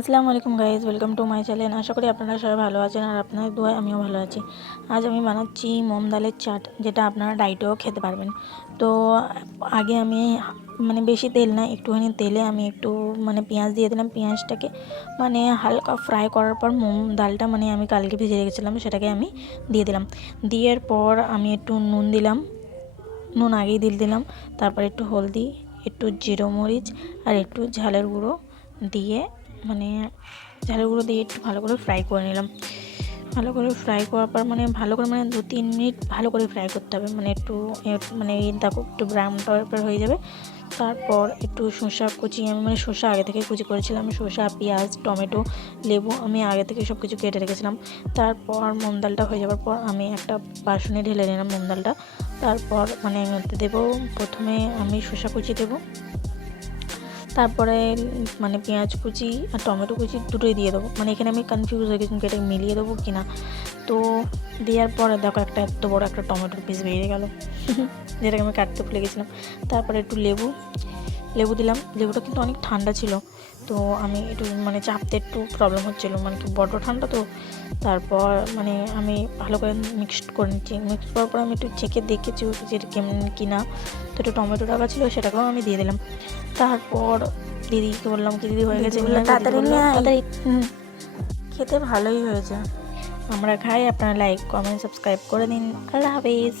আসসালামু আলাইকুম guys, welcome to my channel. আশা করি আপনারা সবাই ভালো আছেন আর আপনাদের দোয়ায় আমিও ভালো আছি। আজ আমি বানাচ্ছি মোম ডালের চাট, যেটা আপনারা ডাইটেও খেতে পারবেন। তো আগে আমি বেশি তেল না, একটুখানি তেলে আমি একটু পেঁয়াজ দিয়ে দিলাম। পেঁয়াজটাকে হালকা ফ্রাই করার পর মোম ডালটা আমি কালকে ভেজে রেখেছিলাম, সেটাকে আমি দিয়ে দিলাম। দেওয়ার পর আমি একটু নুন দিলাম, নুন আগেই দিয়ে দিলাম। তারপর একটু হলদি, একটু জিরো মরিচ আর একটু ঝালের গুঁড়ো দিয়ে ঝালের গুঁড়ো দিয়ে একটু ভালো করে ফ্রাই করে নিলাম। ভালো করে ফ্রাই করার পর ভালো করে 2-3 মিনিট ভালো করে ফ্রাই করতে হবে। একটু দেখো একটু ব্রাউন টাইপের হয়ে যাবে। তারপর একটু শসা কুচি, আমি শসা আগে থেকে কুচি করেছিলাম। শসা, পেঁয়াজ, টমেটো, লেবু আমি আগে থেকে সব কিছু কেটে রেখেছিলাম। তারপর মোম ডালটা হয়ে যাওয়ার পর আমি একটা বাসনে ঢেলে নিলাম মোম ডালটা। তারপর মধ্যে দেবো, প্রথমে আমি শসা কুচি দেবো, তারপরে পেঁয়াজ কুচি আর টমেটো কুচি দুটোই দিয়ে দেবো। এখানে আমি কনফিউজ হয়ে গেছিলাম এটা মিলিয়ে দেবো কি না। তো দেওয়ার পরে দেখো একটা এত বড় একটা টমেটোর পিস বেরিয়ে গেল যেটাকে আমি কাটতে ভুলে গেছিলাম। তারপরে একটু লেবু দিলাম। লেবুটা কিন্তু অনেক ঠান্ডা ছিল, তো আমি একটু চাপতে একটু প্রবলেম হচ্ছিলো, কি বড্ড ঠান্ডা তো। তারপর আমি ভালো করে মিক্সড করে নিচ্ছি। মিক্স করার পর আমি একটু চেখে দেখেছি যে কেমন কিনা। তো একটু টমেটো টাকা ছিল, সেটাকেও আমি দিয়ে দিলাম। তারপর দিদিকে বললাম কি দিদি হয়ে গেছে, তাড়াতাড়ি খেতে ভালোই হয়েছে। আমরা খাই, আপনারা লাইক, কমেন্ট, সাবস্ক্রাইব করে দিন। আল্লাহ হাফিজ।